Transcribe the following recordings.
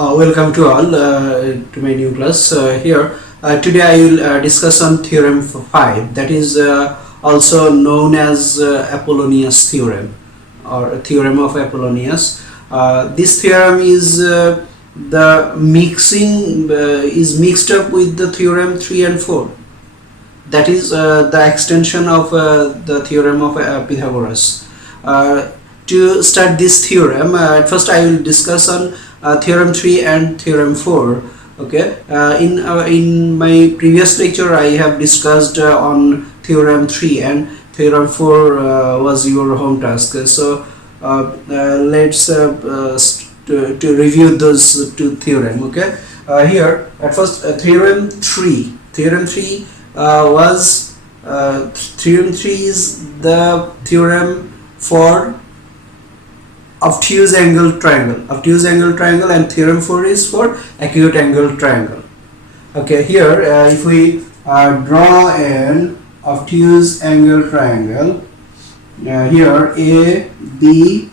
Welcome to all to my new class here. Today I will discuss on theorem 5, that is also known as Apollonius theorem or theorem of Apollonius. This theorem is the mixing is mixed up with the theorem 3 and 4. That is the extension of the theorem of Pythagoras. To start this theorem, at first I will discuss on theorem 3 and theorem 4. Okay, in my previous lecture I have discussed on theorem 3, and theorem 4 was your home task. So let's to review those two theorem. Okay, here at first theorem 3 was theorem 3 is the theorem for obtuse angle triangle, and theorem 4 is for acute angle triangle. Okay, here if we draw an obtuse angle triangle, here ABC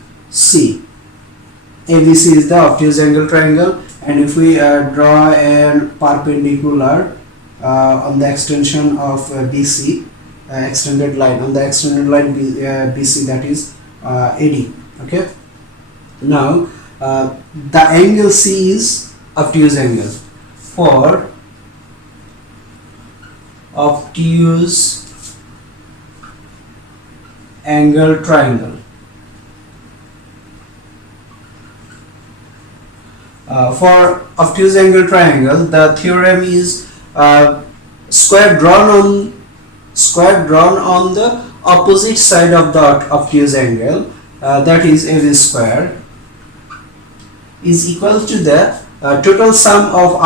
is the obtuse angle triangle, and if we draw an perpendicular on the extension of BC, extended line on the extended line BC, that is AD. Okay, now the angle C is obtuse angle. For obtuse angle triangle, for obtuse angle triangle, the theorem is square drawn on the opposite side of the obtuse angle, that is AB square, is equal to the total sum of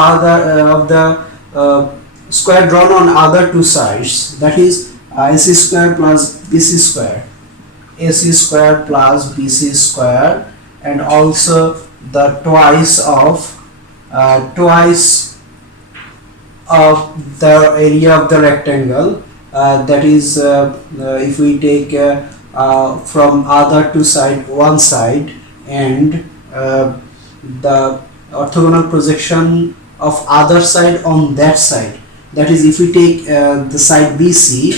the square drawn on other two sides, that is AC square plus BC square, AC square plus BC square, and also the twice of the area of the rectangle, that is if we take from other two side one side, and the orthogonal projection of other side on that side, that is if we take the side BC,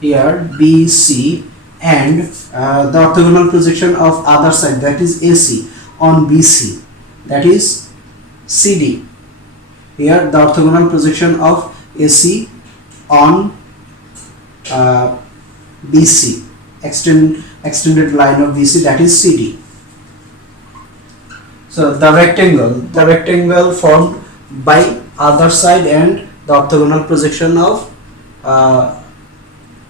here BC, and the orthogonal projection of other side, that is AC, on BC, that is CD. Here the orthogonal projection of AC on BC, extended line of BC, that is CD. So the rectangle formed by other side and the orthogonal projection of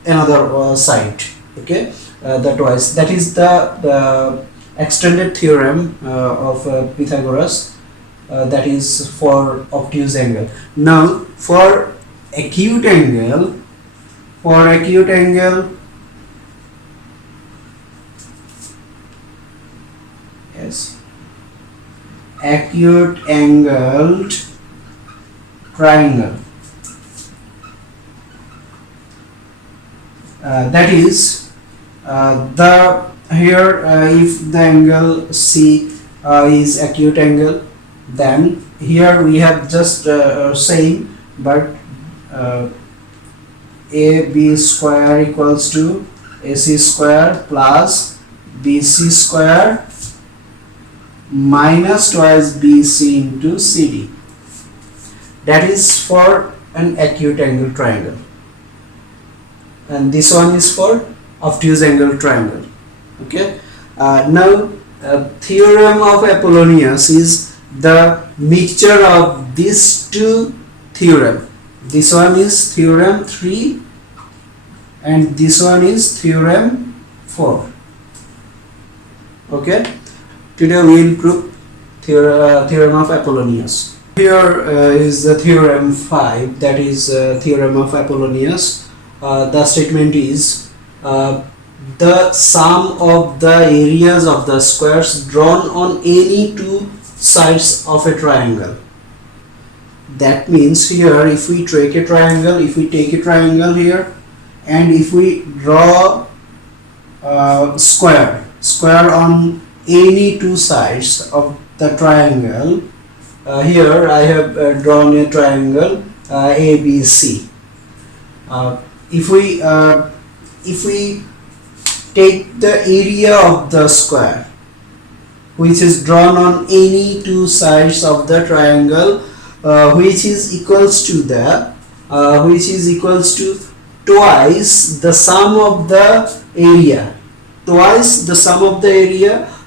another side. Okay, that is the extended theorem of Pythagoras, that is for obtuse angle. Now for acute angle, yes, acute angled triangle, that is here if the angle C is acute angle, then here we have just same, but AB square equals to AC square plus BC square minus twice BC into CD. That is for an acute angle triangle, and this one is for obtuse angle triangle. Okay, now theorem of Apollonius is the mixture of these two theorem. This one is theorem 3 and this one is theorem 4. Okay, today we will prove theorem of Apollonius. Here is the theorem 5, that is theorem of Apollonius. The statement is the sum of the areas of the squares drawn on any two sides of a triangle. That means here if we take a triangle here, and if we draw square on any two sides of the triangle, Here I have drawn a triangle ABC. Uh, if we take the area of the square which is drawn on any two sides of the triangle, which is equals to twice the sum of the area,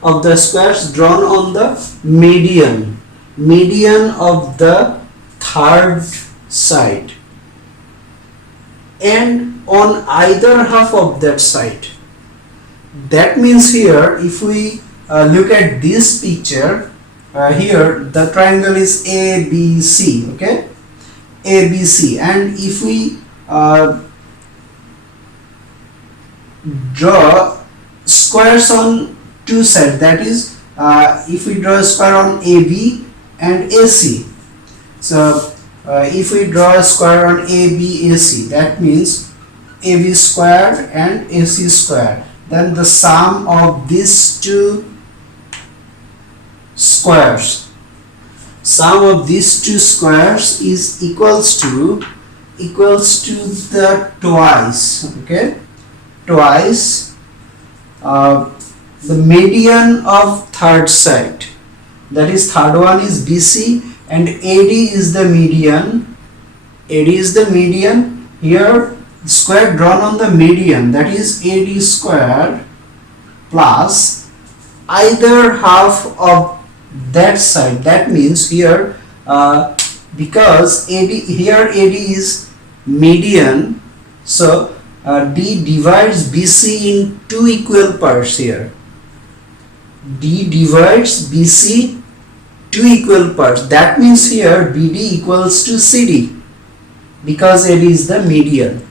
of the squares drawn on the median of the third side and on either half of that side. That means here if we look at this picture, here the triangle is ABC, okay, ABC, and if we draw squares on two sides, that is if we draw a square on AB and AC, so if we draw a square on ABAC, that means AB square and AC square, then the sum of these two squares is equals to the twice, okay, twice the median of third side, that is third one is BC and AD is the median. Here square drawn on the median, that is AD square plus either half of that side. That means here because AD is median, so D divides BC in two equal parts. Here D divides BC two equal parts. That means here BD equals to CD because AD is the median.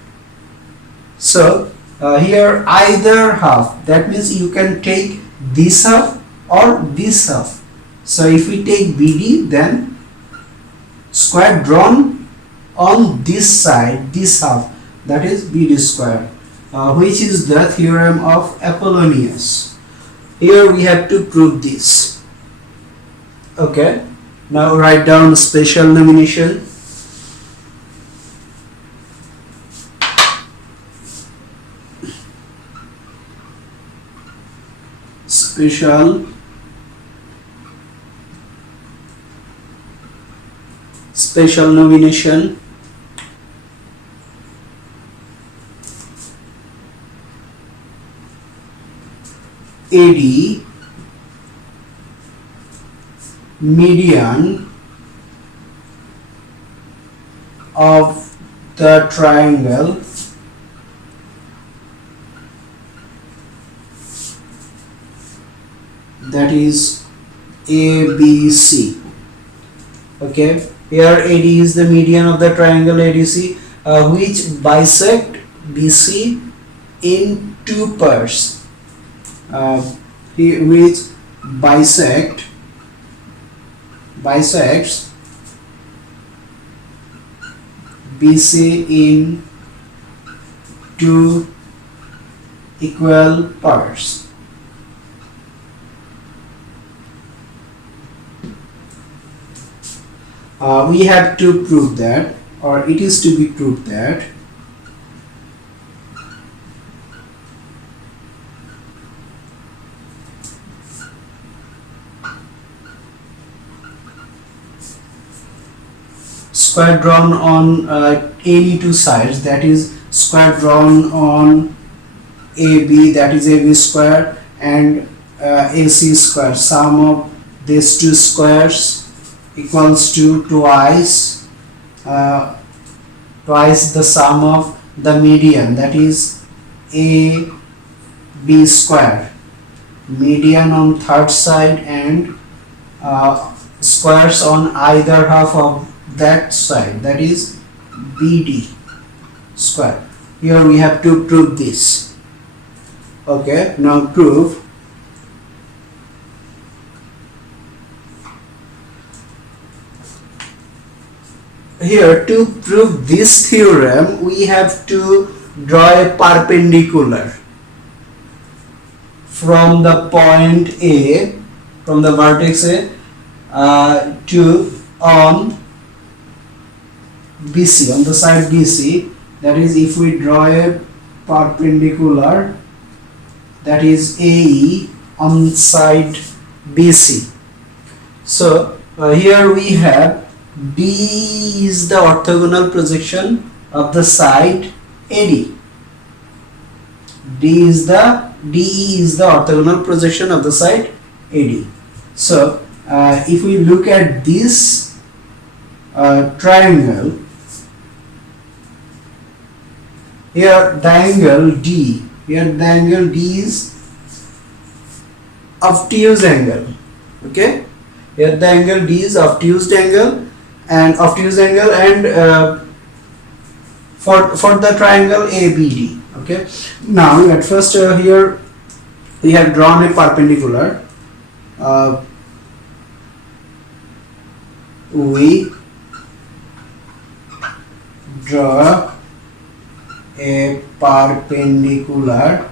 So here either half, that means you can take this half or this half. So if we take BD, then square drawn on this side, this half, that is BD square, which is the theorem of Apollonius. Here we have to prove this. Okay, now write down special nomination. Special nomination. AD median of the triangle that is ABC. Okay, here AD is the median of the triangle ADC, which bisect BC in two parts, which bisects BC in two equal parts. We have to prove that, or it is to be proved that square drawn on any two sides, that is square drawn on AB, that is AB square, and AC square, sum of these two squares equals to twice the sum of the median, that is AB square, median on third side and squares on either half of that side, that is BD square. Here we have to prove this. Okay, now prove. Here to prove this theorem we have to draw a perpendicular from the point A, from the vertex A to on BC, on the side BC, that is if we draw a perpendicular, that is AE on side BC. So here we have D is the orthogonal projection of the side AD. DE is the orthogonal projection of the side AD. So if we look at this triangle, here the angle D is obtuse angle. Okay, here the angle D is obtuse angle, and for the triangle ABD. Okay, now at first here we have drawn a perpendicular. We draw a perpendicular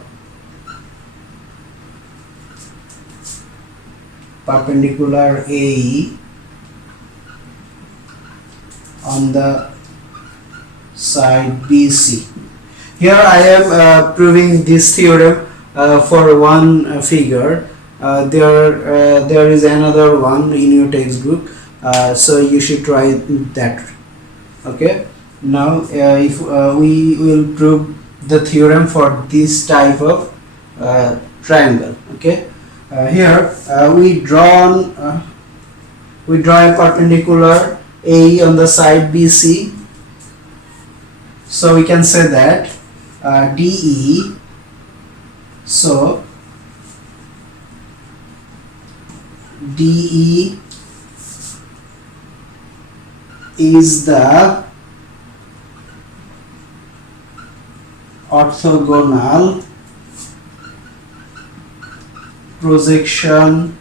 AE on the side BC. Here I am proving this theorem for one figure. There is another one in your textbook, so you should try that. Okay, now if we will prove the theorem for this type of triangle. Okay, here we draw a perpendicular AE on the side BC. So we can say that DE, so DE is the orthogonal projection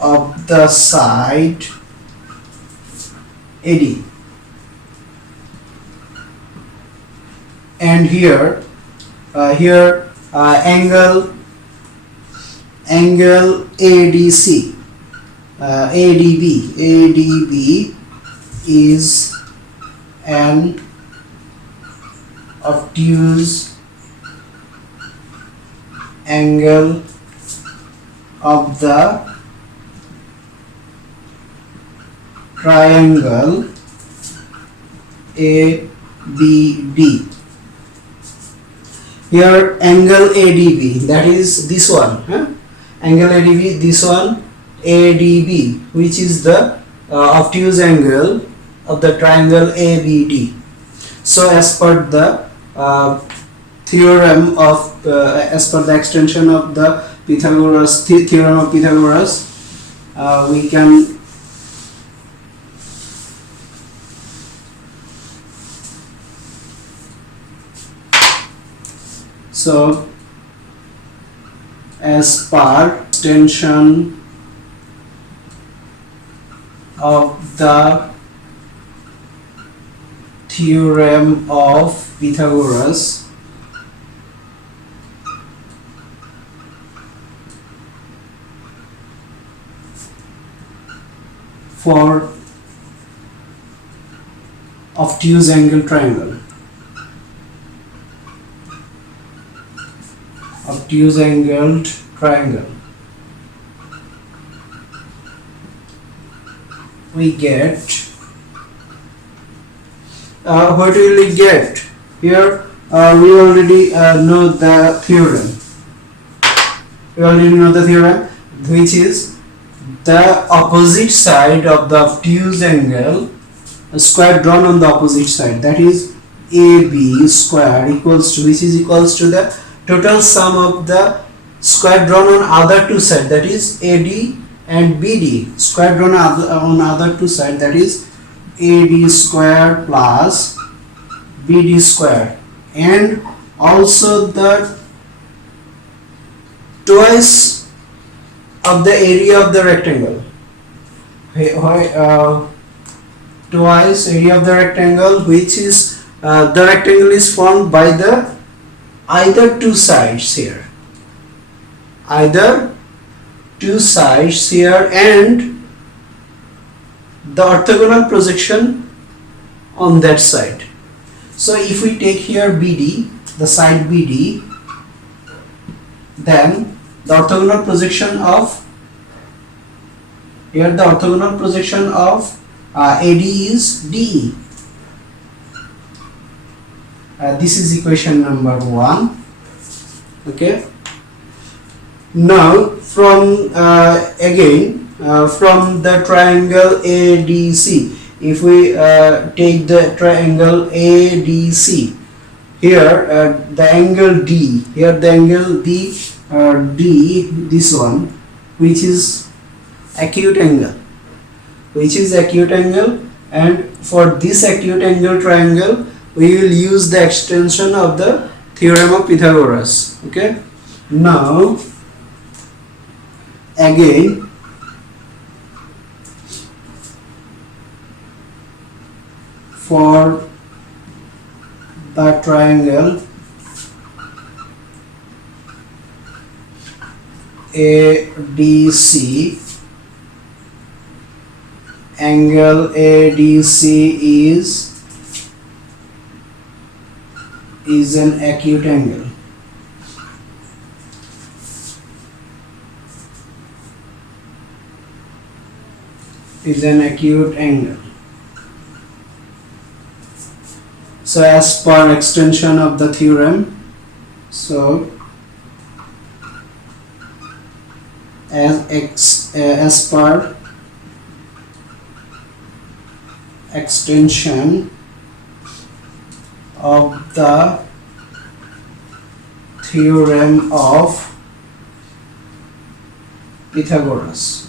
of the side AD. And here angle ADC, ADB is an obtuse angle of the triangle ABD. Here angle ADB, that is this one, angle ADB, this one ADB, which is the obtuse angle of the triangle ABD. So as per the theorem of as per the extension of the Pythagoras theorem of Pythagoras, we can so as per extension of the theorem of Pythagoras, for obtuse angle triangle, obtuse angled triangle, we get what will we get? Here we already know the theorem. Which is the opposite side of the obtuse angle, a square drawn on the opposite side, that is AB square equals to, which is equals to the total sum of the square drawn on other two sides, that is AD and BD, square drawn on other two sides, that is AD square plus BD square, and also the twice of the area of the rectangle. Twice area of the rectangle, which is the rectangle is formed by the either two sides here, and the orthogonal projection on that side. So if we take here BD, the side BD, then the orthogonal projection of AD is DE. This is equation number 1. Okay. Now from from the triangle ADC, if we take the triangle ADC, here the angle D, here the angle D, this one, which is acute angle, and for this acute angle triangle we will use the extension of the theorem of Pythagoras. Okay. Now again, for the triangle ADC, angle ADC is an acute angle. So as per extension of the theorem, so as per extension of the theorem of Pythagoras.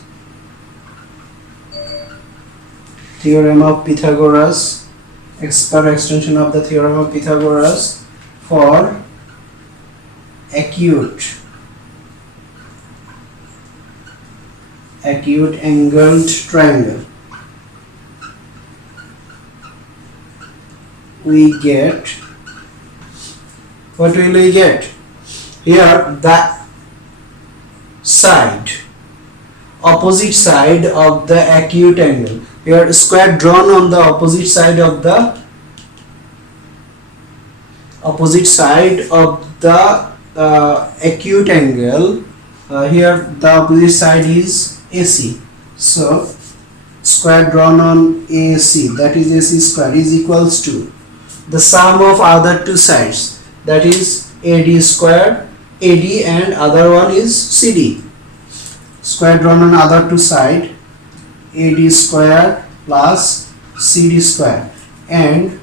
As per extension of the theorem of Pythagoras for acute angled triangle, we get, what will we get? Here the opposite side of the acute angle, here square drawn on the opposite side of the acute angle. Here the opposite side is AC, so square drawn on AC, that is AC square, is equals to the sum of other two sides, that is AD square, AD, and other one is CD. Square drawn on other two side, AD square plus CD square, and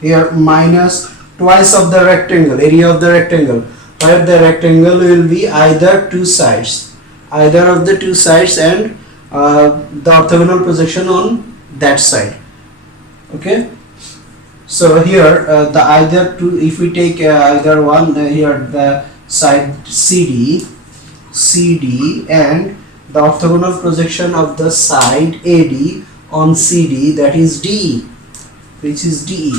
here minus twice of the rectangle, area of the rectangle, where the rectangle will be either of the two sides, and the orthogonal projection on that side. Okay. So here the either two, if we take either one, here the side CD, and the orthogonal projection of the side AD on CD, that is DE, which is DE.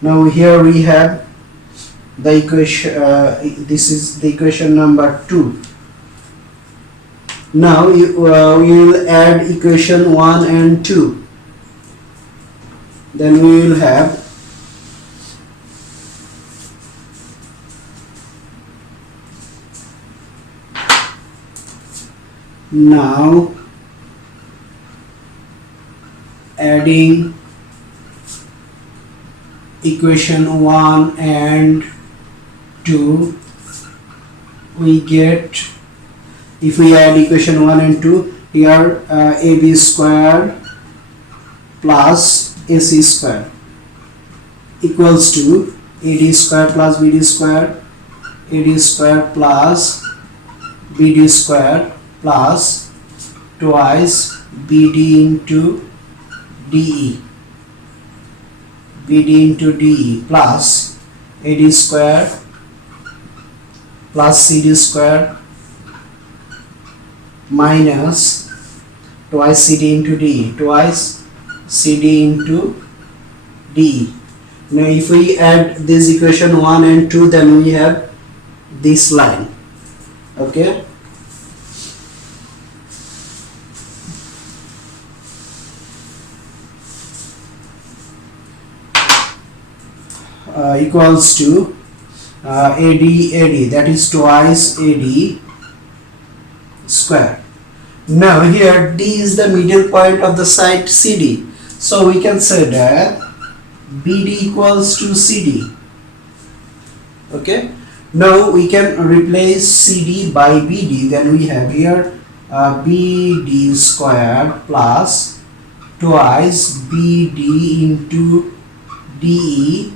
Now here we have the equation, this is the equation number 2. Now we will add equation 1 and 2. Then we will have now adding equation 1 and 2, we get, if we add equation 1 and 2, here AB square plus AC square equals to AD square plus BD square, AD square plus BD square plus twice BD into DE, plus AD square plus CD square minus twice CD into DE, twice CD into DE. Now if we add this equation 1 and 2, then we have this line. Okay. equals to AD, that is twice AD square. Now here D is the middle point of the side CD, so we can say that BD equals to CD. Okay, now we can replace CD by BD. Then we have here BD squared plus twice BD into DE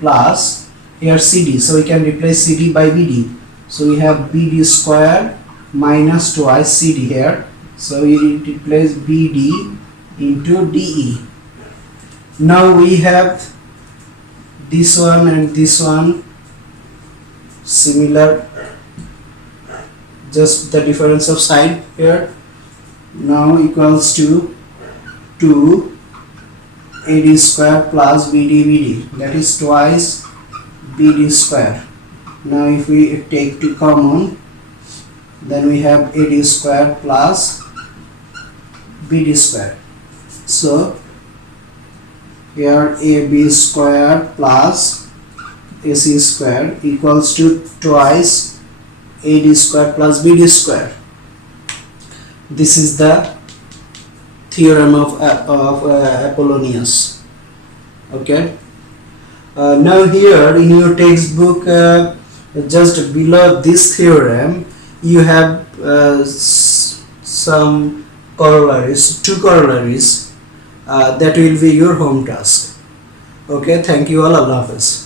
plus here CD, so we can replace CD by BD. So we have BD squared minus twice CD here, so we replace BD into DE. Now we have this one and this one similar, just the difference of side here. Now equals to 2 AD square plus BD, that is twice BD square. Now if we take 2 common, then we have AD square plus BD square. So here AB square plus AC square equals to twice AD square plus BD square. This is the theorem of Apollonius. Okay. Now here in your textbook, just below this theorem, you have some corollaries, 2 corollaries. That will be your home task. Okay, thank you all. Allah Hafiz.